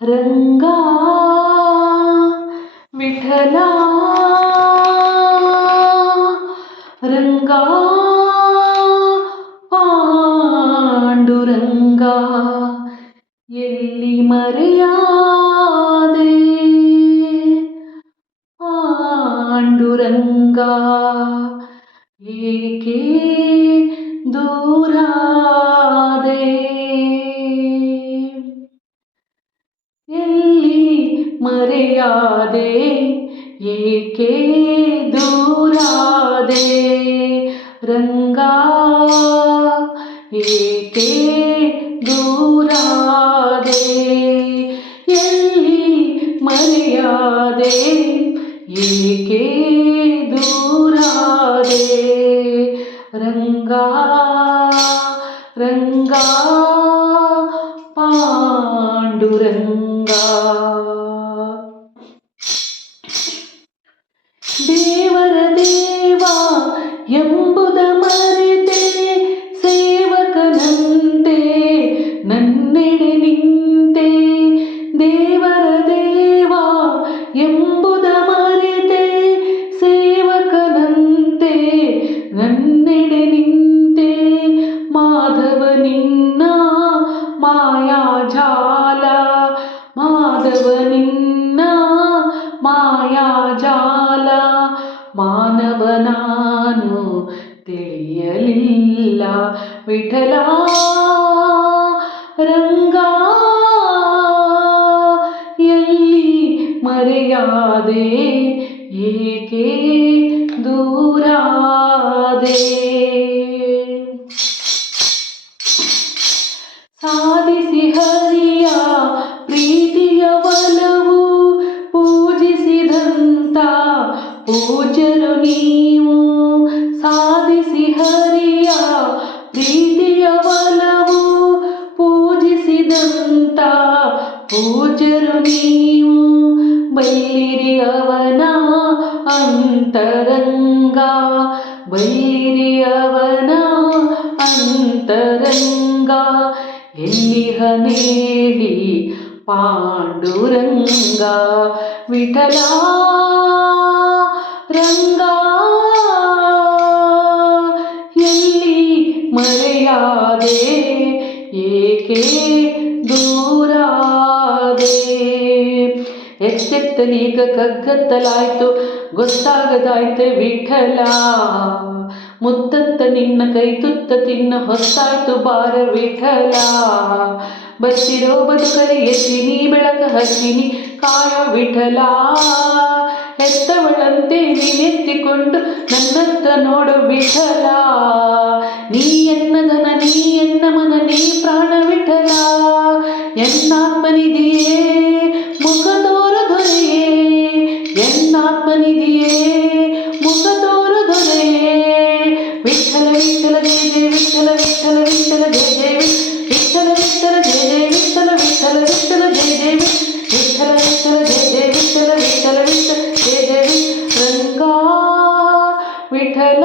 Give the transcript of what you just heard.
ರಂಗಾ ವಿಠಲ ರಂಗಾ ಪಾಂಡುರಂಗ ಎಲ್ಲಿ ಮರೆಯಾದೆ ಪಾಂಡುರಂಗ ಏಕೆ ದೂರಾದೆ ಎಲ್ಲಿ ಮರೆಯಾದೆ ಏಕೆ ದೂರಾದೆ ರಂಗಾ ಏಕೆ ದೂರಾದೆ ಎಲ್ಲಿ ಮರೆಯಾದೆ ಏಕೆ ದೂರಾದೆ ರಂಗಾ ರಂಗಾ ಪಾಂಡುರಂಗ ದೇವರ ದೇವ ಎಂಬುದ ಮರೆತೆ ಸೇವಕನಂತೆ ನನ್ನೆಡೆ ನಿಂತೆ ದೇವರ ದೇವ ಎಂಬುದ ಮರೆತೆ ಸೇವಕನಂತೆ ನನ್ನೆಡೆ ನಿಂತೆ ಮಾಧವ ನಿನ್ನ ಮಾಯಾಜಾಲ ಮಾಧವ ನಿನ್ನ ಮಾಯಾಜಾಲ ಮಾನವ ನಾನು ತಿಳಿಯಲಿಲ್ಲ ವಿಠಲ ರಂಗಾ ಎಲ್ಲಿ ಮರೆಯಾದೆ ಏಕೆ ದೂರಾದೆ ಸಾಧಿಸಿ ಹರಿಯ ಪ್ರೀತಿಯ ಒಲವು ಪೂಜಿಸಿದಂತ ಪೂಜ್ಯರು ನೀವು ಸಾಧಿಸಿ ಹರಿಯ ಪ್ರೀತಿಯ ಒಲವು ಪೂಜಿಸಿದಂತ ಪೂಜ್ಯರು ನೀವು ಬೈಲಿರಿ ಅವನ ಅಂತರಂಗ ಬೈಲಿರಿ ಅವನ ಅಂತರಂಗ ಎಲ್ಲಿಹ ನೇಡಿ ಪಾಂಡುರಂಗ ವಿಠಲ ರಂಗಾ ಎಲ್ಲಿ ಮರೆಯಾದೆ ಏಕೆ ದೂರಾದೆ ಎಚ್ಚೆತ್ತಲೀಗ ಕಗ್ಗತ್ತಲಾಯ್ತು ಗೊತ್ತಾಗದಾಯ್ತು ವಿಠಲ ಮುತ್ತತ್ತ ನಿನ್ನ ಕೈ ತುತ್ತ ತಿನ್ನ ಹೊತ್ತಾಯ್ತು ಬಾರ ವಿಠಲ ಬಚ್ಚಿರೋ ಬದುಕಲಿ ಎತ್ತಿನಿ ಬೆಳಕ ಹಚ್ಚಿನಿ ಕಾಯೋ ವಿಠಲ ಹೆತ್ತವಳಂತೆ ನೀನೆತ್ತಿಕೊಂಡು ನನ್ನತ್ತ ನೋಡು ವಿಠಲ ನೀ ಎನ್ನದನ ನೀ ಎನ್ನ ಮನ ನೀ ಪ್ರಾಣ ವಿಠಲ ಎನ್ನಾತ್ಮನಿದೆಯೇ ಮುಖ ತೋರು ದೊರೆಯೇ ಎನ್ನಾತ್ಮನಿದೆಯೇ ಮುಖ ತೋರು ದೊರೆಯೇ ವಿಠಲ ವಿಠಲ ಜಯ ಜಯ ವಿಠಲ ವಿಠಲ ವಿಠಲ ಜಯ ಜಯ ವಿಠಲ ವಿಠಲ ಜಯ ಜಯ ವಿಠಲ ವಿಠಲ ವಿಠಲ ಜಯ ಜಯ ವಿಠಲ ವಿಠಲ ಜಯ ಜಯ ವಿಠಲ ವಿಠಲ ವಿಠಲ ಜಯ ಜಯ ರಂಗಾ ವಿಠಲ